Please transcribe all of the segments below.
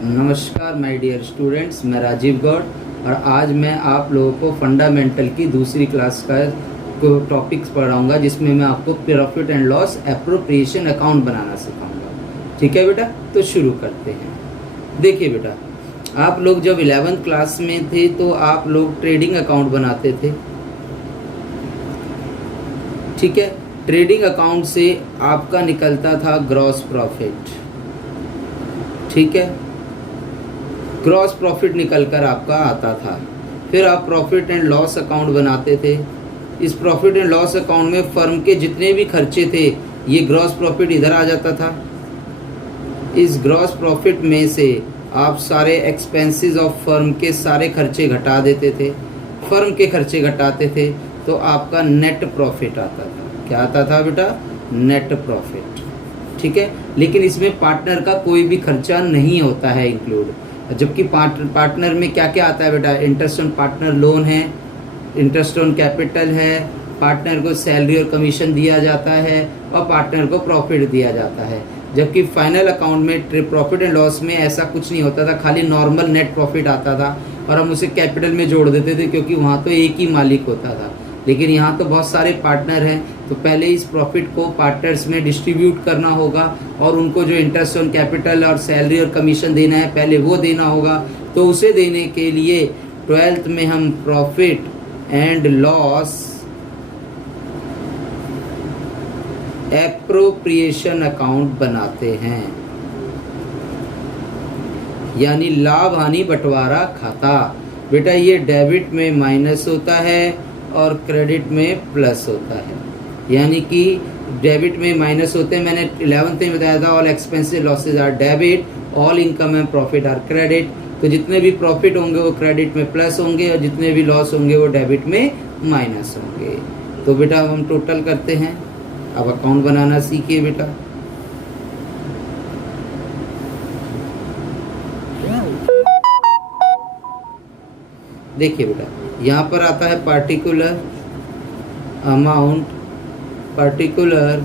नमस्कार my dear students, मैं राजीव गौड़ और आज मैं आप लोगों को फंडामेंटल की दूसरी क्लास का टॉपिक्स पढ़ाऊंगा जिसमें मैं आपको profit and loss appropriation account बनाना सिखाऊंगा। ठीक है बेटा, तो शुरू करते हैं। देखिए बेटा, आप लोग जब 11th क्लास में थे तो आप लोग ट्रेडिंग अकाउंट बनाते थे। ठीक है, ट्रेडिंग अकाउंट से आपका निकलता था ग्रॉस प्रॉफिट। ठीक है, ग्रॉस प्रॉफिट निकल कर आपका आता था। फिर आप प्रॉफिट एंड लॉस अकाउंट बनाते थे। इस प्रॉफिट एंड लॉस अकाउंट में फर्म के जितने भी खर्चे थे ये ग्रॉस प्रॉफिट इधर आ जाता था। इस ग्रॉस प्रॉफिट में से आप सारे एक्सपेंसेस ऑफ फर्म के सारे खर्चे घटा देते थे। फर्म के खर्चे घटाते थे तो आपका नेट प्रॉफिट आता था। क्या आता था बेटा? Net profit. ठीक है, लेकिन इसमें पार्टनर का कोई भी खर्चा नहीं होता है इंक्लूड। जबकि पार्टनर में क्या क्या आता है बेटा? इंटरेस्ट ऑन पार्टनर लोन है, इंटरेस्ट ऑन कैपिटल है, पार्टनर को सैलरी और कमीशन दिया जाता है और पार्टनर को प्रॉफिट दिया जाता है। जबकि फाइनल अकाउंट में प्रॉफिट एंड लॉस में ऐसा कुछ नहीं होता था, खाली नॉर्मल नेट प्रॉफिट आता था और हम उसे कैपिटल में जोड़ देते थे क्योंकि वहाँ तो एक ही मालिक होता था। लेकिन यहाँ तो बहुत सारे पार्टनर हैं, तो पहले इस प्रॉफिट को पार्टनर्स में डिस्ट्रीब्यूट करना होगा और उनको जो इंटरेस्ट ऑन कैपिटल और सैलरी और कमीशन देना है पहले वो देना होगा। तो उसे देने के लिए 12th में हम profit and loss appropriation account बनाते हैं, यानी लाभ हानि बंटवारा खाता। बेटा ये डेबिट में माइनस होता है और क्रेडिट में प्लस होता है। यानी कि डेबिट में माइनस होते हैं, मैंने 11th में बताया था, all expenses losses are debit, all income and profit are credit. तो जितने भी प्रॉफिट होंगे वो क्रेडिट में प्लस होंगे और जितने भी लॉस होंगे वो डेबिट में माइनस होंगे। तो बेटा हम टोटल करते हैं। अब अकाउंट बनाना सीखिए बेटा। देखिए बेटा, यहाँ पर आता है पार्टिकुलर अमाउंट, पार्टिकुलर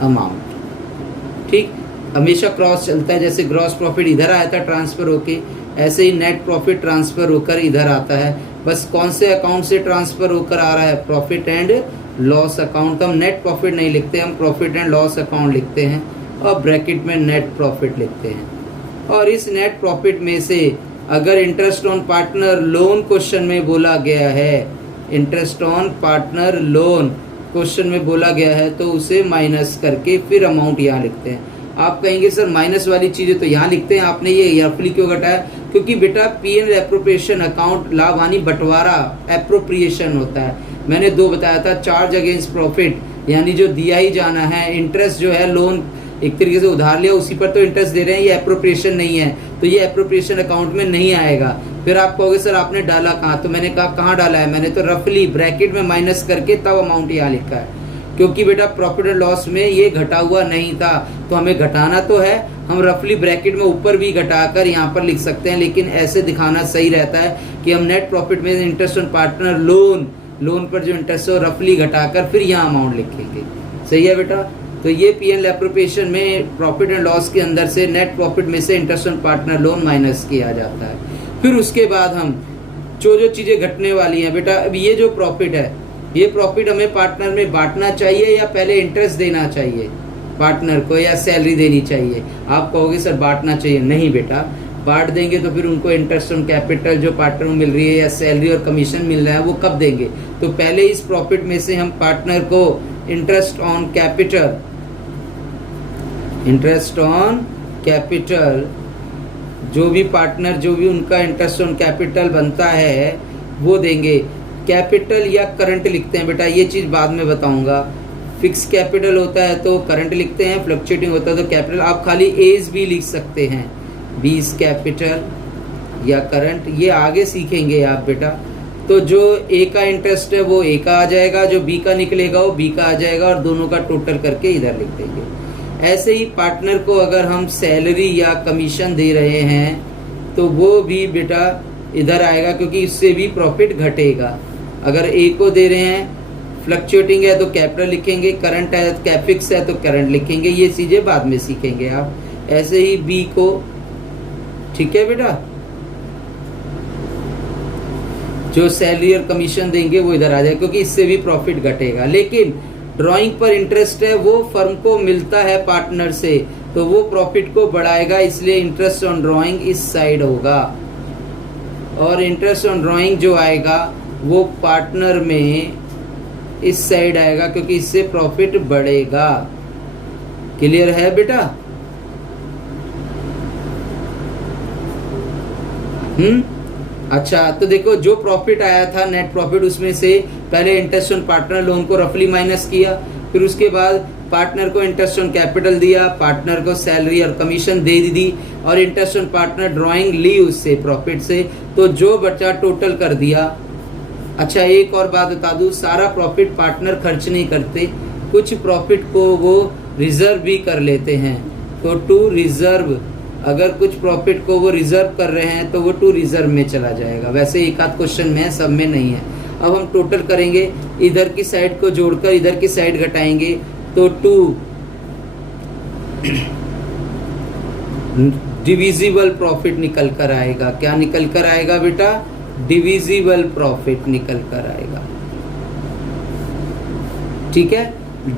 अमाउंट। ठीक, हमेशा क्रॉस चलता है। जैसे ग्रॉस प्रॉफिट इधर आया था ट्रांसफर होके, ऐसे ही नेट प्रॉफिट ट्रांसफर होकर इधर आता है। बस कौन से अकाउंट से ट्रांसफर होकर आ रहा है? Profit and loss account. तो हम नेट प्रॉफिट नहीं लिखते, हम प्रॉफिट एंड लॉस अकाउंट लिखते हैं और ब्रैकेट में नेट प्रॉफिट लिखते हैं। और इस नेट प्रॉफिट में से अगर interest on partner loan question में बोला गया है, interest on partner loan question में बोला गया है, तो उसे माइनस करके फिर अमाउंट यहाँ लिखते हैं। आप कहेंगे सर माइनस वाली चीजें तो यहाँ लिखते हैं, आपने ये रफली क्यों घटाया? क्योंकि बेटा पी एंड एप्रोप्रिएशन अकाउंट लाभ हानि बंटवारा एप्रोप्रिएशन होता है। मैंने दो बताया था, चार्ज अगेंस्ट प्रॉफिट यानी जो दिया ही जाना है, इंटरेस्ट जो है लोन एक तरीके से उधार लिया उसी पर तो इंटरेस्ट दे रहे हैं, ये एप्रोप्रिएशन नहीं है, तो ये एप्रोप्रिएशन अकाउंट में नहीं आएगा। फिर आप कहोगे सर आपने डाला कहाँ? तो मैंने कहा कहाँ डाला है? मैंने तो रफली ब्रैकेट में माइनस करके तब अमाउंट यहाँ लिखा है, क्योंकि बेटा प्रॉफिट एंड लॉस में ये घटा हुआ नहीं था तो हमें घटाना तो है। हम रफली ब्रैकेट में ऊपर भी घटाकर यहाँ पर लिख सकते हैं, लेकिन ऐसे दिखाना सही रहता है कि हम नेट प्रॉफिट में इंटरेस्ट ऑन पार्टनर लोन पर जो इंटरेस्ट है रफली घटाकर फिर यहाँ अमाउंट लिखेंगे। सही है बेटा? तो ये पी एंड एप्रोप्रिएशन में प्रॉफिट एंड लॉस के अंदर से नेट प्रॉफिट में से interest on partner loan minus किया जाता है। फिर उसके बाद हम जो चीजें घटने वाली हैं बेटा, अब ये जो प्रॉफिट है, ये प्रॉफिट हमें पार्टनर में बांटना चाहिए या पहले इंटरेस्ट देना चाहिए पार्टनर को, या सैलरी देनी चाहिए? आप कहोगे सर बांटना चाहिए। नहीं बेटा, बांट देंगे तो फिर उनको इंटरेस्ट ऑन कैपिटल जो पार्टनर को मिल रही है या सैलरी और कमीशन मिल रहा है वो कब देंगे? तो पहले इस प्रॉफिट में से हम पार्टनर को interest on capital, interest on capital जो भी पार्टनर जो भी उनका इंटरेस्ट ऑन कैपिटल बनता है वो देंगे। कैपिटल या करंट लिखते हैं बेटा, ये चीज़ बाद में बताऊंगा। फिक्स कैपिटल होता है तो करंट लिखते हैं, फ्लक्चुएटिंग होता है तो कैपिटल। आप खाली एज भी लिख सकते हैं, बीस कैपिटल या करंट, ये आगे सीखेंगे आप बेटा। तो जो ए का इंटरेस्ट है वो ए का आ जाएगा, जो बी का निकलेगा वो बी का आ जाएगा और दोनों का टोटल करके इधर लिख देंगे। ऐसे ही पार्टनर को अगर हम सैलरी या कमीशन दे रहे हैं तो वो भी बेटा इधर आएगा, क्योंकि इससे भी प्रॉफिट घटेगा। अगर ए को दे रहे हैं, फ्लक्चुएटिंग है तो कैपिटल लिखेंगे, करंट है कैपिक्स है तो करंट लिखेंगे, ये चीजें बाद में सीखेंगे आप। ऐसे ही बी को ठीक है बेटा, जो सैलरी और कमीशन देंगे वो इधर आ जाएगा, क्योंकि इससे भी प्रॉफिट घटेगा। लेकिन ड्राइंग पर इंटरेस्ट है वो फर्म को मिलता है पार्टनर से, तो वो प्रॉफिट को बढ़ाएगा, इसलिए इंटरेस्ट ऑन ड्राइंग इस साइड होगा, और इंटरेस्ट ऑन ड्राइंग जो आएगा वो पार्टनर में इस साइड आएगा, क्योंकि इससे प्रॉफिट बढ़ेगा। क्लियर है बेटा? अच्छा, तो देखो जो प्रॉफिट आया था नेट प्रॉफिट, उसमें से पहले इंटरेस्ट ऑन पार्टनर लोन को रफली माइनस किया, फिर उसके बाद पार्टनर को इंटरेस्ट ऑन कैपिटल दिया, पार्टनर को सैलरी और कमीशन दे दी, और इंटरेस्ट ऑन पार्टनर ड्राइंग ली उससे प्रॉफिट से, तो जो बचा टोटल कर दिया। अच्छा, एक और बात बता दूं, सारा प्रॉफिट पार्टनर खर्च नहीं करते, कुछ प्रॉफिट को वो रिजर्व भी कर लेते हैं, तो टू रिजर्व, अगर कुछ प्रॉफिट को वो रिजर्व कर रहे हैं तो वो टू रिजर्व में चला जाएगा। वैसे एक आध क्वेश्चन में, सब में नहीं है। अब हम टोटल करेंगे, इधर की साइड को जोड़कर इधर की साइड घटाएंगे, तो टू डिविजिबल प्रॉफिट निकल कर आएगा। क्या निकल कर आएगा बेटा? डिविजिबल प्रॉफिट निकल कर आएगा। ठीक है,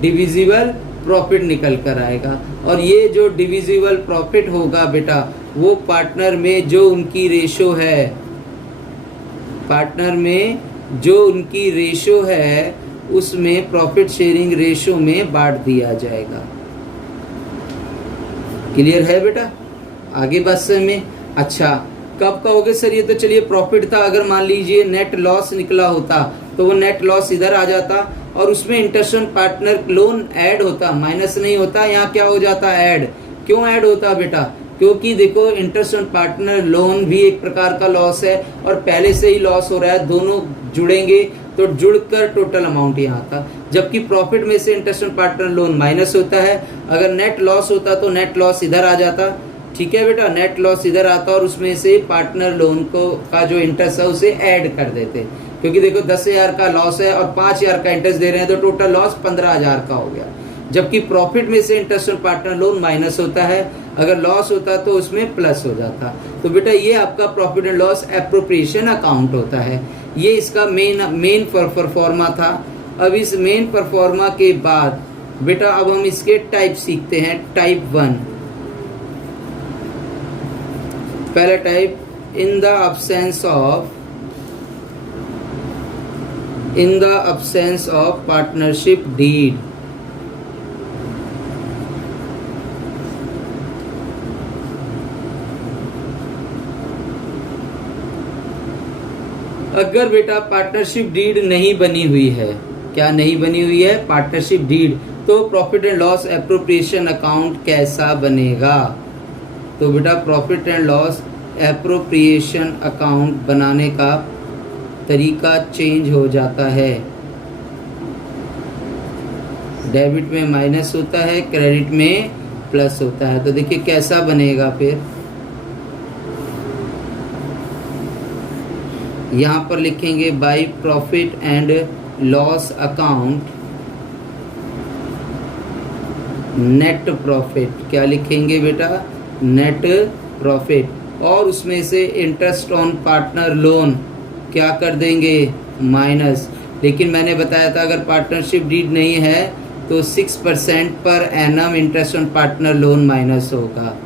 डिविजिबल प्रॉफिट निकल कर आएगा। और ये जो डिविजिबल प्रॉफिट होगा बेटा, वो पार्टनर में जो उनकी रेशो है, पार्टनर में जो उनकी रेशो है उसमें प्रॉफिट शेयरिंग रेशो में बांट दिया जाएगा। क्लियर है बेटा? आगे बात समझ में? अच्छा, कब कहोगे सर ये तो चलिए प्रॉफिट था, अगर मान लीजिए नेट लॉस निकला होता तो वो नेट लॉस इधर आ जाता और उसमें interest on partner loan add होता, माइनस नहीं होता, यहाँ क्या हो जाता? ऐड। क्यों ऐड होता बेटा? क्योंकि देखो इंटरेस्ट ऑन पार्टनर लोन भी एक प्रकार का लॉस है और पहले से ही लॉस हो रहा है, दोनों जुड़ेंगे तो जुड़कर टोटल अमाउंट यहाँ आता। जबकि प्रॉफिट में से interest on partner loan minus होता है, अगर नेट लॉस होता तो नेट लॉस इधर आ जाता। ठीक है बेटा, नेट लॉस इधर आता और उसमें से पार्टनर लोन को का जो इंटरेस्ट है उसे ऐड कर देते, क्योंकि देखो 10,000 का लॉस है और 5,000 का इंटरेस्ट दे रहे हैं, तो टोटल लॉस 15,000 का हो गया। जबकि प्रॉफिट में से interest on partner loan minus होता है, अगर लॉस होता तो उसमें प्लस हो जाता। तो बेटा ये आपका profit and loss appropriation account होता है, ये इसका मेन परफॉर्मा था। अब इस मेन परफॉर्मा के बाद बेटा अब हम इसके टाइप सीखते हैं। टाइप 1, पहला type, in the absence of partnership deed। अगर बेटा पार्टनरशिप डीड नहीं बनी हुई है, क्या नहीं बनी हुई है? पार्टनरशिप डीड, तो profit and loss appropriation account कैसा बनेगा? तो बेटा profit and loss appropriation account बनाने का तरीका चेंज हो जाता है। डेबिट में माइनस होता है, क्रेडिट में प्लस होता है। तो देखिए कैसा बनेगा फिर, यहाँ पर लिखेंगे by profit and loss account net profit. क्या लिखेंगे बेटा? Net profit. और उसमें से इंटरेस्ट ऑन पार्टनर लोन क्या कर देंगे? माइनस। लेकिन मैंने बताया था अगर पार्टनरशिप डीड नहीं है तो 6% per annum interest on partner loan minus होगा।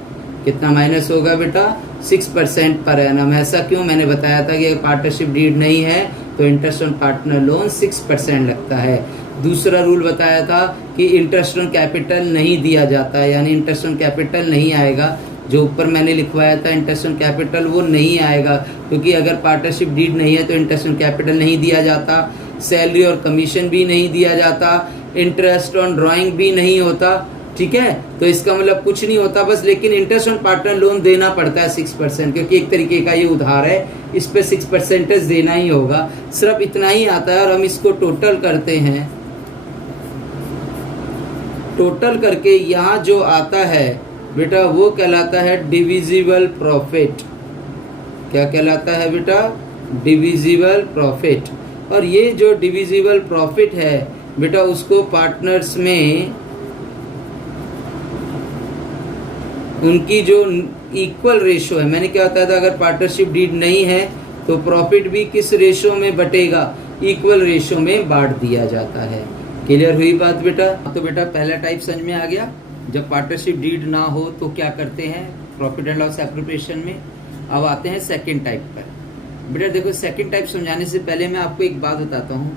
कितना माइनस होगा बेटा? 6% पर एनम। ऐसा क्यों? मैंने बताया था कि अगर पार्टनरशिप डीड नहीं है तो इंटरेस्ट ऑन पार्टनर लोन 6% लगता है। दूसरा रूल बताया था कि इंटरेस्ट ऑन कैपिटल नहीं दिया जाता है, यानी इंटरेस्ट ऑन कैपिटल नहीं आएगा। जो ऊपर मैंने लिखवाया था इंटरेस्ट ऑन कैपिटल वो नहीं आएगा, क्योंकि अगर पार्टनरशिप डीड नहीं है तो इंटरेस्ट ऑन कैपिटल नहीं दिया जाता, सैलरी और कमीशन भी नहीं दिया जाता, इंटरेस्ट ऑन ड्राइंग भी नहीं होता। ठीक है, तो इसका मतलब कुछ नहीं होता बस। लेकिन इंटरेस्ट ऑन पार्टनर लोन देना पड़ता है 6%, क्योंकि एक तरीके का ये उधार है, इस पे 6% देना ही होगा। सिर्फ इतना ही आता है और हम इसको टोटल करते हैं। टोटल करके यहाँ जो आता है बेटा वो कहलाता है डिविजिबल प्रॉफिट। क्या कहलाता है बेटा? Divisible profit. और ये जो डिविजिबल प्रॉफिट है बेटा उसको पार्टनर्स में उनकी जो इक्वल रेशो है, मैंने क्या बताया था, अगर पार्टनरशिप डीड नहीं है तो प्रॉफिट भी किस रेशो में बटेगा, इक्वल रेशो में बांट दिया जाता है। क्लियर हुई बात बेटा? तो बेटा पहला टाइप समझ में आ गया, जब पार्टनरशिप डीड ना हो तो क्या करते हैं प्रॉफिट एंड लॉस एप्रोप्रिएशन में। अब आते हैं सेकंड टाइप पर। बेटा देखो, सेकंड टाइप समझाने से पहले मैं आपको एक बात बताता हूँ,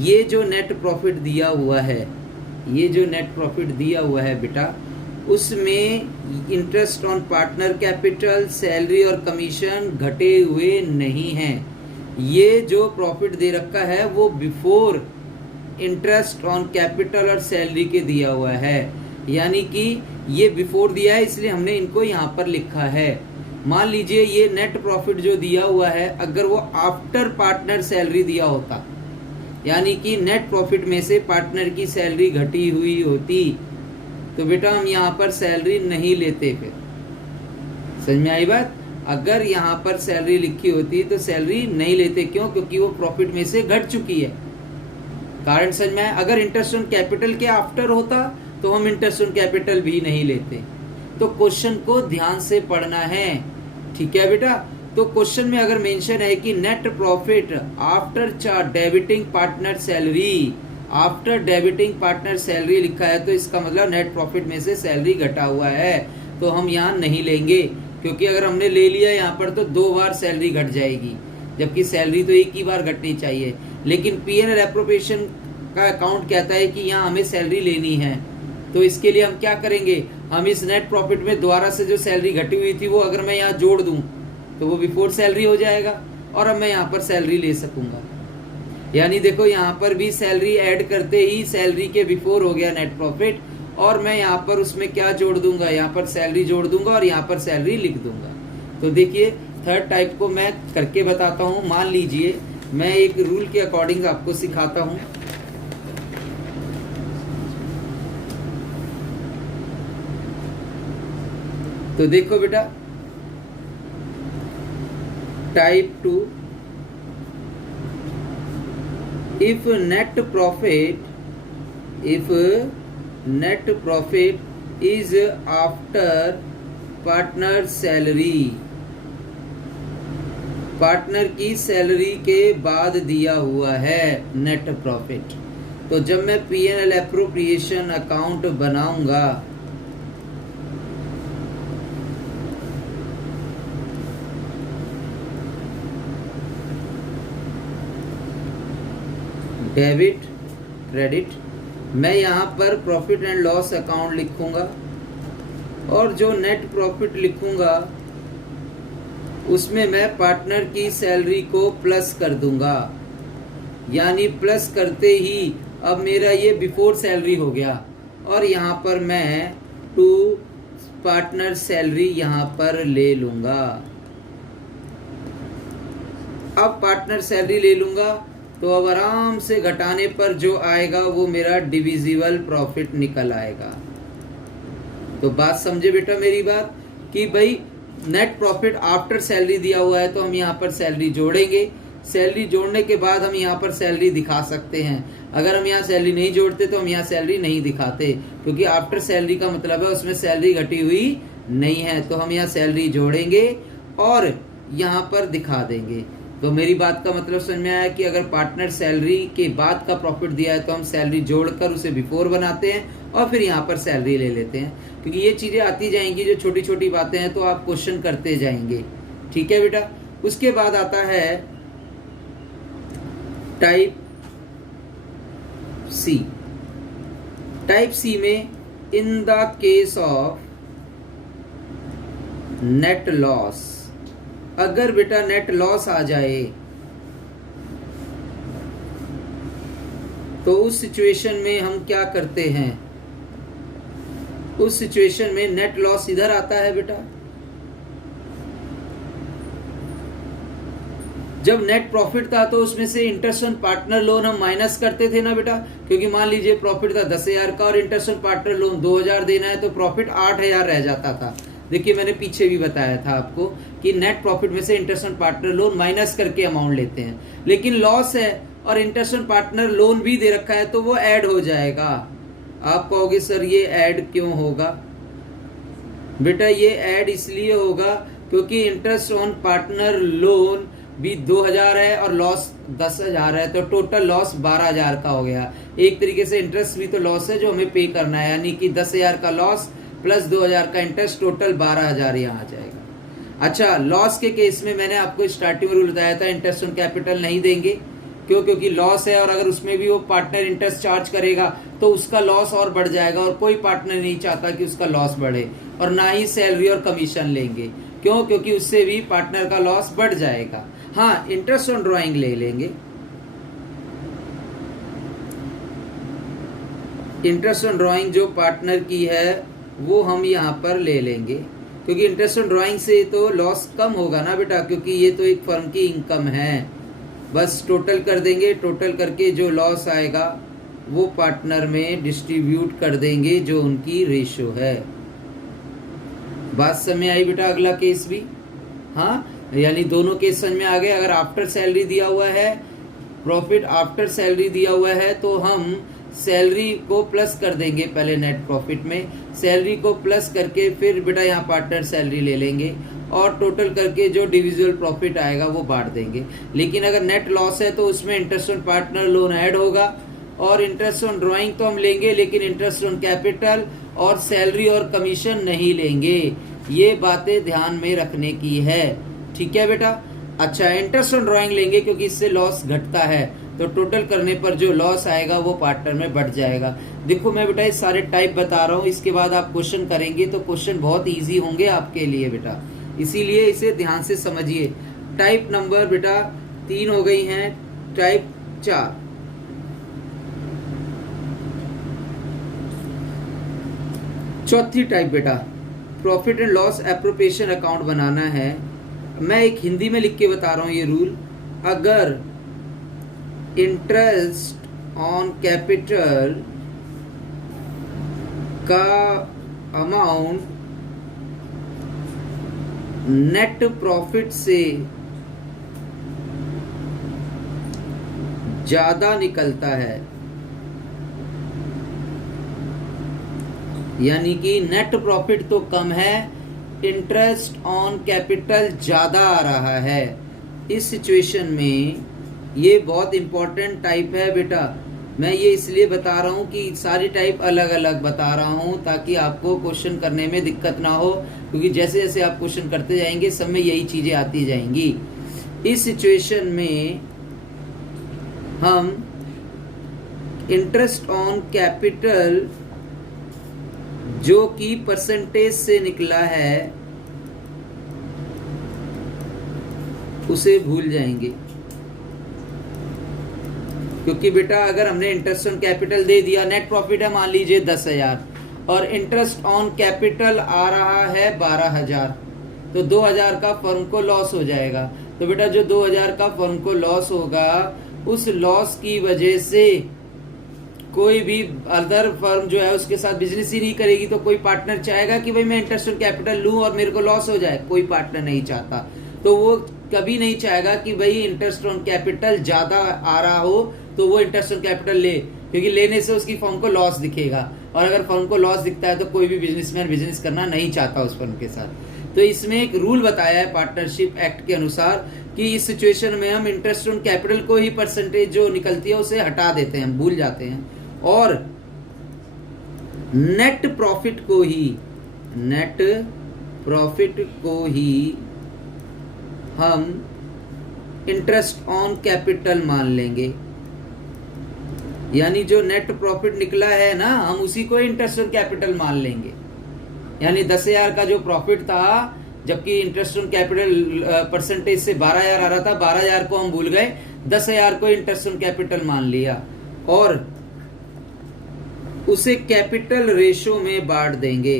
ये जो नेट प्रॉफिट दिया हुआ है, ये जो नेट प्रॉफिट दिया हुआ है बेटा, उसमें interest on partner capital, salary और कमीशन घटे हुए नहीं हैं। ये जो प्रॉफिट दे रखा है वो बिफोर इंटरेस्ट ऑन कैपिटल और सैलरी के दिया हुआ है, यानी कि ये बिफोर दिया है इसलिए हमने इनको यहाँ पर लिखा है। मान लीजिए ये नेट प्रॉफिट जो दिया हुआ है, अगर वो आफ्टर पार्टनर सैलरी दिया होता, यानी कि नेट प्रॉफिट में से पार्टनर की सैलरी घटी हुई होती, तो बेटा हम यहाँ पर सैलरी नहीं लेते। फिर समझ में आई बात? अगर यहाँ पर सैलरी लिखी होती तो सैलरी नहीं लेते। क्यों? क्योंकि वो प्रॉफिट में से घट चुकी है। कारण समझ में आया? अगर इंटरेस्ट ऑन कैपिटल के आफ्टर होता तो हम इंटरेस्ट ऑन कैपिटल भी नहीं लेते। तो क्वेश्चन को ध्यान से पढ़ना है, ठीक है बेटा? तो क्वेश्चन में अगर मेंशन है कि net profit after debiting partner salary, after debiting partner salary लिखा है, तो इसका मतलब नेट प्रॉफिट में से सैलरी घटा हुआ है, तो हम यहाँ नहीं लेंगे। क्योंकि अगर हमने ले लिया यहाँ पर तो 2 बार सैलरी घट जाएगी, जबकि सैलरी तो एक ही बार घटनी चाहिए। लेकिन पीएनएल एप्रोप्रिएशन का अकाउंट कहता है कि यहाँ हमें सैलरी लेनी है, तो इसके लिए हम क्या करेंगे, हम इस नेट प्रॉफिट में दोबारा से जो सैलरी घटी हुई थी वो अगर मैं यहाँ जोड़ दूं तो वो बिफोर सैलरी हो जाएगा और अब मैं यहाँ पर सैलरी ले सकूंगा। यानी देखो यहाँ पर भी सैलरी ऐड करते ही सैलरी के बिफोर हो गया नेट प्रॉफिट, और मैं यहाँ पर उसमें क्या जोड़ दूंगा, यहाँ पर सैलरी जोड़ दूंगा और यहाँ पर सैलरी लिख दूंगा। तो देखिए थर्ड टाइप को मैं करके बताता हूँ। मान लीजिए मैं एक रूल के अकॉर्डिंग आपको सिखाता हूँ। तो देखो बेटा, type 2, if net profit is after partner salary, partner की सैलरी के बाद दिया हुआ है नेट प्रॉफिट, तो जब मैं पीएनएल एप्रोप्रिएशन अकाउंट बनाऊंगा डेबिट क्रेडिट, मैं यहाँ पर प्रॉफिट एंड लॉस अकाउंट लिखूंगा और जो नेट प्रॉफिट लिखूंगा उसमें मैं पार्टनर की सैलरी को प्लस कर दूंगा। यानी प्लस करते ही अब मेरा ये बिफोर सैलरी हो गया और यहाँ पर मैं टू पार्टनर सैलरी यहाँ पर ले लूंगा। अब पार्टनर सैलरी ले लूंगा तो अब आराम से घटाने पर जो आएगा वो मेरा डिविजिबल प्रॉफिट निकल आएगा। तो बात समझे बेटा मेरी बात, कि भाई नेट प्रॉफिट आफ्टर सैलरी दिया हुआ है तो हम यहाँ पर सैलरी जोड़ेंगे, सैलरी जोड़ने के बाद हम यहाँ पर सैलरी दिखा सकते हैं। अगर हम यहाँ सैलरी नहीं जोड़ते तो हम यहाँ सैलरी नहीं दिखाते, क्योंकि आफ्टर सैलरी का मतलब है उसमें सैलरी घटी हुई नहीं है, तो हम यहाँ सैलरी जोड़ेंगे और यहाँ पर दिखा देंगे। तो मेरी बात का मतलब समझ में आया कि अगर पार्टनर सैलरी के बाद का प्रॉफिट दिया है तो हम सैलरी जोड़कर उसे बिफोर बनाते हैं और फिर यहाँ पर सैलरी ले लेते हैं, क्योंकि ये चीजें आती जाएंगी, जो छोटी छोटी बातें हैं तो आप क्वेश्चन करते जाएंगे। ठीक है बेटा? उसके बाद आता है टाइप सी। टाइप सी में in the case of net loss, अगर बेटा नेट लॉस आ जाए तो उस सिचुएशन में हम क्या करते हैं, उस सिचुएशन में नेट लॉस इधर आता है बेटा। जब नेट प्रॉफिट था तो उसमें से इंटरेस्ट ऑन पार्टनर लोन हम माइनस करते थे ना बेटा, क्योंकि मान लीजिए प्रॉफिट था 10,000 का और इंटरेस्ट ऑन पार्टनर लोन 2,000 देना है तो प्रॉफिट 8,000 रह जाता था। देखिए मैंने पीछे भी बताया था आपको कि नेट प्रॉफिट में से interest on partner loan minus करके अमाउंट लेते हैं, लेकिन लॉस है और इंटरेस्ट ऑन पार्टनर लोन भी दे रखा है तो वो ऐड हो जाएगा। आप कहोगे सर ये ऐड क्यों होगा? बेटा ये ऐड इसलिए होगा क्योंकि इंटरेस्ट ऑन पार्टनर लोन भी 2000 है और लॉस 10,000 है, तो टोटल लॉस 12,000 का हो गया। एक तरीके से इंटरेस्ट भी तो लॉस है जो हमें पे करना है, यानी कि 10,000 का लॉस प्लस 2,000 का इंटरेस्ट, टोटल 12,000 यहाँ आ जाएगा। अच्छा, लॉस के केस में मैंने आपको स्टार्टिंग में रूल बताया था, इंटरेस्ट ऑन कैपिटल नहीं देंगे। क्यों? क्योंकि लॉस है, और अगर उसमें भी वो पार्टनर इंटरेस्ट चार्ज करेगा तो उसका लॉस और बढ़ जाएगा, और कोई पार्टनर नहीं चाहता कि उसका लॉस बढ़े। और ना ही सैलरी और कमीशन लेंगे। क्यों? क्योंकि उससे भी पार्टनर का लॉस बढ़ जाएगा। हाँ, इंटरेस्ट ऑन ड्राइंग ले लेंगे। इंटरेस्ट ऑन ड्राइंग जो पार्टनर की है वो हम यहाँ पर ले लेंगे, क्योंकि इंटरेस्ट ऑन ड्राइंग से तो लॉस कम होगा ना बेटा, क्योंकि ये तो एक फर्म की इनकम है। बस टोटल कर देंगे, टोटल करके जो लॉस आएगा वो पार्टनर में डिस्ट्रीब्यूट कर देंगे, जो उनकी रेशो है। बात समझ में आई बेटा? अगला केस भी, हाँ, यानी दोनों केस समझ में आ गए। अगर आफ्टर सैलरी दिया हुआ है, प्रॉफिट आफ्टर सैलरी दिया हुआ है, तो हम सैलरी को प्लस कर देंगे पहले नेट प्रॉफिट में, सैलरी को प्लस करके फिर बेटा यहाँ पार्टनर सैलरी ले लेंगे, और टोटल करके जो डिविजुअल प्रॉफिट आएगा वो बांट देंगे। लेकिन अगर नेट लॉस है तो उसमें interest on partner loan add होगा, और इंटरेस्ट ऑन ड्राइंग तो हम लेंगे, लेकिन इंटरेस्ट ऑन कैपिटल और सैलरी और कमीशन नहीं लेंगे। ये बातें ध्यान में रखने की है, ठीक है बेटा? अच्छा, इंटरेस्ट ऑन ड्राइंग लेंगे क्योंकि इससे लॉस घटता है, तो टोटल करने पर जो लॉस आएगा वो पार्टनर में बढ़ जाएगा। देखो मैं बेटा ये सारे टाइप बता रहा हूँ, इसके बाद आप क्वेश्चन करेंगे तो क्वेश्चन बहुत इजी होंगे आपके लिए बेटा, इसीलिए इसे ध्यान से समझिए। टाइप नंबर बेटा 3 हो गई हैं, टाइप 4। चौथी टाइप बेटा, profit and loss appropriation account बनाना है। मैं एक हिंदी में लिख के बता रहा हूं ये रूल। अगर इंटरेस्ट ऑन कैपिटल का अमाउंट नेट प्रॉफिट से ज्यादा निकलता है, यानी कि नेट प्रॉफिट तो कम है, इंटरेस्ट ऑन कैपिटल ज्यादा आ रहा है, इस सिचुएशन में ये बहुत इंपॉर्टेंट टाइप है बेटा। मैं ये इसलिए बता रहा हूँ कि सारी टाइप अलग अलग बता रहा हूँ ताकि आपको क्वेश्चन करने में दिक्कत ना हो, क्योंकि जैसे जैसे आप क्वेश्चन करते जाएंगे सब में यही चीजें आती जाएंगी। इस सिचुएशन में हम इंटरेस्ट ऑन कैपिटल जो कि परसेंटेज से निकला है उसे भूल जाएंगे, क्योंकि बेटा अगर हमने इंटरेस्ट ऑन कैपिटल दे दिया, नेट प्रॉफिट है मान लीजिए 10,000 और इंटरेस्ट ऑन कैपिटल आ रहा है 12,000, तो 2,000 का फर्म को लॉस हो जाएगा। तो बेटा जो 2,000 का फर्म को लॉस होगा, उस लॉस की वजह से कोई भी अदर फर्म जो है उसके साथ बिजनेस ही नहीं करेगी। तो कोई पार्टनर चाहेगा कि भाई मैं इंटरेस्ट ऑन कैपिटल लूं और मेरे को लॉस हो जाए? कोई पार्टनर नहीं चाहता। तो वो कभी नहीं चाहेगा कि भाई इंटरेस्ट ऑन कैपिटल ज्यादा आ रहा हो तो वो इंटरेस्ट ऑन कैपिटल ले, क्योंकि लेने से उसकी फर्म को लॉस दिखेगा, और अगर फर्म को लॉस दिखता है तो कोई भी बिजनेसमैन बिजनेस करना नहीं चाहता उस फर्म के साथ। तो इसमें एक रूल बताया है पार्टनरशिप एक्ट के अनुसार कि इस सिचुएशन में हम इंटरेस्ट ऑन कैपिटल को ही परसेंटेज जो निकलती है उसे हटा देते हैं, भूल जाते हैं, और नेट प्रॉफिट को ही हम इंटरेस्ट ऑन कैपिटल मान लेंगे। यानी जो नेट प्रॉफिट निकला है ना, हम उसी को इंटरेस्ट ऑन कैपिटल मान लेंगे। यानी 10,000 का जो प्रॉफिट था, जबकि इंटरेस्ट ऑन कैपिटल परसेंटेज से 12,000 आ रहा था, 12,000 को हम भूल गए, 10,000 को इंटरेस्ट ऑन कैपिटल मान लिया और उसे कैपिटल रेशो में बांट देंगे।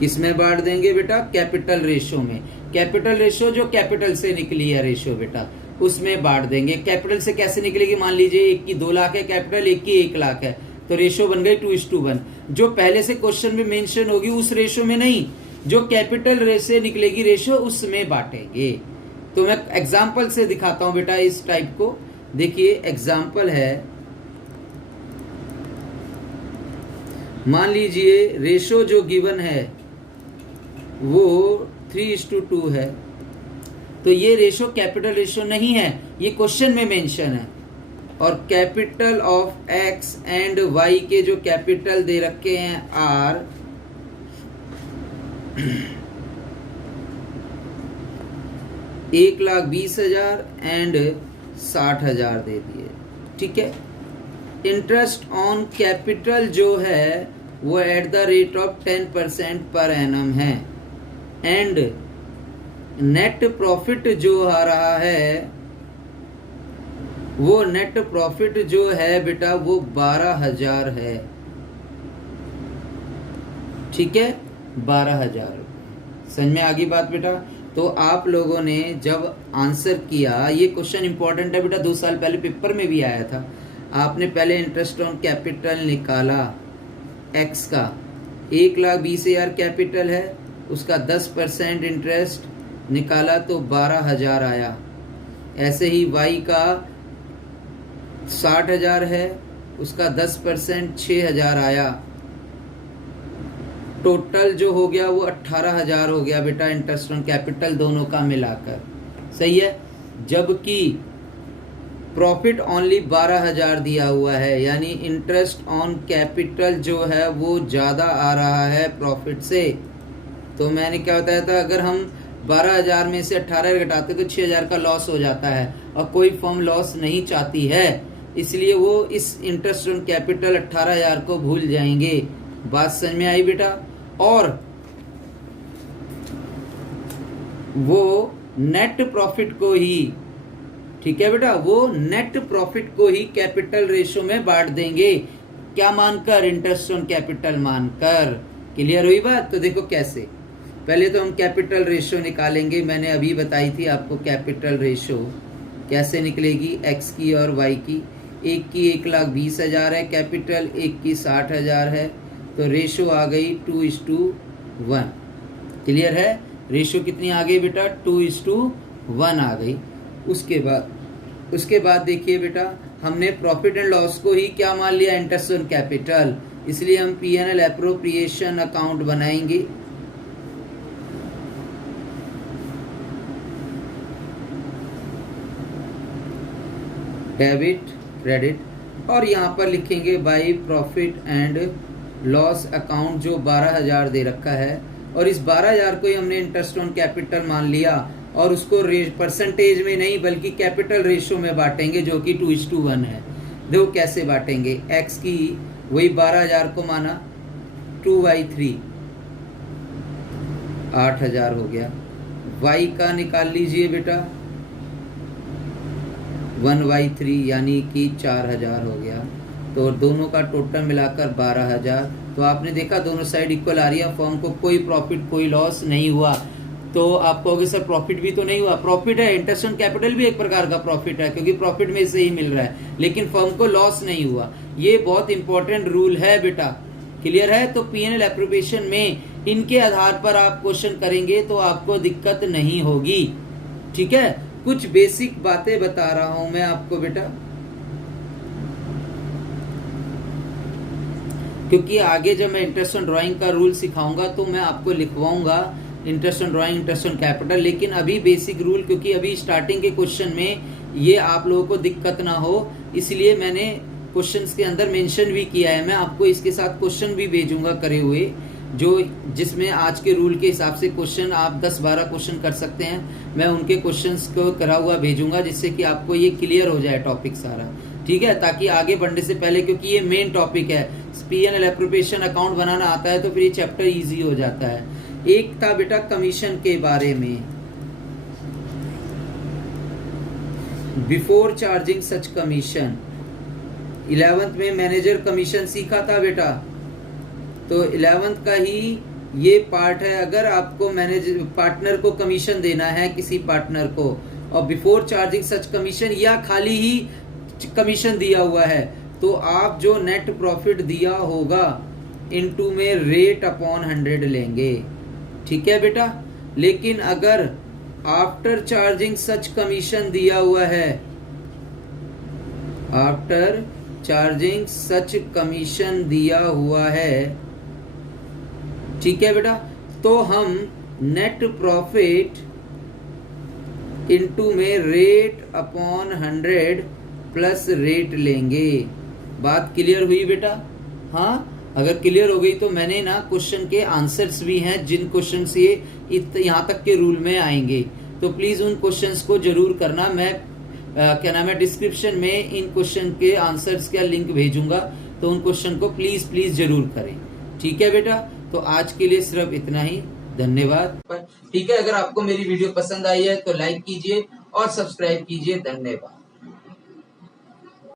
किस में बांट देंगे बेटा? कैपिटल रेशो में। कैपिटल रेशो जो कैपिटल से निकली है रेशो बेटा, उसमें बांट देंगे। कैपिटल से कैसे निकलेगी? मान लीजिए एक की 2 लाख है कैपिटल, एक की 1 लाख है, तो रेशो बन गई 2:1। जो पहले से क्वेश्चन में मेंशन होगी उस रेशो में नहीं, जो कैपिटल से निकलेगी रेशो उसमें बांटेंगे। तो मैं एग्जाम्पल से दिखाता हूं बेटा इस टाइप को। देखिए एग्जाम्पल है मान लीजिए रेशो जो गिवन है वो 3:2 है, तो ये रेशो कैपिटल रेशो नहीं है, ये क्वेश्चन में मेंशन है। और capital of X and Y के जो कैपिटल दे रखे हैं आर 1,20,000 एंड 60,000 दे दिए। ठीक है, इंटरेस्ट ऑन कैपिटल जो है वो at the rate of 10% per annum है। एंड नेट प्रॉफिट जो आ रहा है, वो नेट प्रॉफिट जो है बेटा वो 12,000 है। ठीक है, 12,000। समझ में आ गई बात बेटा? तो आप लोगों ने जब आंसर किया, ये क्वेश्चन इंपॉर्टेंट है बेटा, 2 साल पहले पेपर में भी आया था। आपने पहले इंटरेस्ट ऑन कैपिटल निकाला एक्स का, 1,20,000 कैपिटल है, उसका 10% इंटरेस्ट निकाला तो 12,000 आया। ऐसे ही वाई का 60,000 है, उसका 10% 6,000 आया। टोटल जो हो गया वो 18,000 हो गया बेटा, इंटरेस्ट ऑन कैपिटल दोनों का मिलाकर। सही है, जबकि प्रॉफिट ओनली 12,000 दिया हुआ है, यानी इंटरेस्ट ऑन कैपिटल जो है वो ज़्यादा आ रहा है प्रॉफिट से। तो मैंने क्या बताया था, अगर हम 12,000 में से 18 घटाते तो 6,000 का लॉस हो जाता है, और कोई फर्म लॉस नहीं चाहती है, इसलिए वो इस इंटरेस्ट ऑन कैपिटल 18,000 को भूल जाएंगे। बात समझ में आई बेटा? और वो नेट प्रॉफिट को ही, ठीक है बेटा, वो नेट प्रॉफिट को ही कैपिटल रेशो में बांट देंगे। क्या मानकर? इंटरेस्ट ऑन कैपिटल मानकर। क्लियर हुई बात? तो देखो कैसे, पहले तो हम कैपिटल रेशो निकालेंगे। मैंने अभी बताई थी आपको कैपिटल रेशो कैसे निकलेगी, एक्स की और वाई की। एक की 1,20,000 है कैपिटल, एक की 60,000 है, तो रेशो आ गई 2:1। क्लियर है? रेशो कितनी आ गई बेटा? 2:1 आ गई। उसके बाद देखिए बेटा, हमने प्रॉफिट एंड लॉस को ही क्या मान लिया? Interest on capital. इसलिए हम P&L एप्रोप्रिएशन अकाउंट बनाएंगे। डेबिट क्रेडिट, और यहाँ पर लिखेंगे by profit and loss account जो 12,000 दे रखा है, और इस 12,000 को ही हमने इंटरेस्ट ऑन कैपिटल मान लिया, और उसको परसेंटेज में नहीं बल्कि कैपिटल रेशो में बांटेंगे जो कि 2:1 है। देखो कैसे बांटेंगे, एक्स की वही 12,000 को माना, 2/3 8,000 हो गया। वाई का निकाल लीजिए बेटा, 1/3 यानी कि 4,000 हो गया। तो दोनों का टोटल मिलाकर 12,000। तो आपने देखा दोनों साइड इक्वल आ रही है, फर्म को कोई प्रॉफिट कोई लॉस नहीं हुआ। तो आप कहोगे सर प्रॉफिट भी तो नहीं हुआ। प्रॉफिट है, इंटरेस्ट ऑन कैपिटल भी एक प्रकार का प्रॉफिट है, क्योंकि प्रॉफिट में से ही मिल रहा है, लेकिन फर्म को लॉस नहीं हुआ। ये बहुत इंपॉर्टेंट रूल है बेटा। क्लियर है? तो P&L एप्रोप्रिएशन में इनके आधार पर आप क्वेश्चन करेंगे तो आपको दिक्कत नहीं होगी। ठीक है, कुछ बेसिक बातें बता रहा हूं मैं आपको बेटा, क्योंकि आगे जब मैं इंटरेस्ट ऑन ड्राइंग का रूल सिखाऊंगा तो मैं आपको लिखवाऊंगा interest on drawing, interest on capital. लेकिन अभी बेसिक रूल, क्योंकि अभी स्टार्टिंग के क्वेश्चन में ये आप लोगों को दिक्कत ना हो, इसलिए मैंने क्वेश्चंस के अंदर मेंशन भी किया है। मैं आपको इसके साथ क्वेश्चन भी भेजूंगा करे हुए, जो जिसमें आज के रूल के हिसाब से क्वेश्चन आप 10-12 क्वेश्चन कर सकते हैं। मैं उनके क्वेश्चंस को करा हुआ भेजूंगा, जिससे कि आपको ये क्लियर हो जाए टॉपिक सारा। ठीक है, ताकि आगे बढ़ने से पहले, क्योंकि ये मेन टॉपिक है, P&L एप्रोप्रिएशन अकाउंट बनाना आता है तो फिर ये चैप्टर इजी हो जाता है। एक था बेटा कमीशन के बारे में, बिफोर चार्जिंग सच कमीशन। 11th में मैनेजर कमीशन सीखा था बेटा, तो 11th का ही ये पार्ट है। अगर आपको मैनेजर पार्टनर को कमीशन देना है, किसी पार्टनर को, और बिफोर चार्जिंग सच कमीशन या खाली ही कमीशन दिया हुआ है, तो आप जो नेट प्रॉफिट दिया होगा इनटू में रेट अपॉन 100 लेंगे। ठीक है बेटा? लेकिन अगर आफ्टर चार्जिंग सच कमीशन दिया हुआ है, आफ्टर चार्जिंग सच कमीशन दिया हुआ है, ठीक है बेटा। तो हम नेट प्रॉफिट इनटू में रेट अपॉन 100 प्लस रेट लेंगे। बात क्लियर हुई बेटा? हाँ, अगर क्लियर हो गई तो मैंने ना क्वेश्चन के आंसर्स भी हैं जिन क्वेश्चन से यहाँ तक के रूल में आएंगे, तो प्लीज उन क्वेश्चंस को जरूर करना। मैं क्या नाम है, डिस्क्रिप्शन में इन क्वेश्चन के आंसर्स का लिंक भेजूंगा, तो उन क्वेश्चन को प्लीज जरूर करें, ठीक है बेटा। तो आज के लिए सिर्फ इतना ही, धन्यवाद। ठीक है, अगर आपको मेरी वीडियो पसंद आई है तो लाइक कीजिए और सब्सक्राइब कीजिए, धन्यवाद।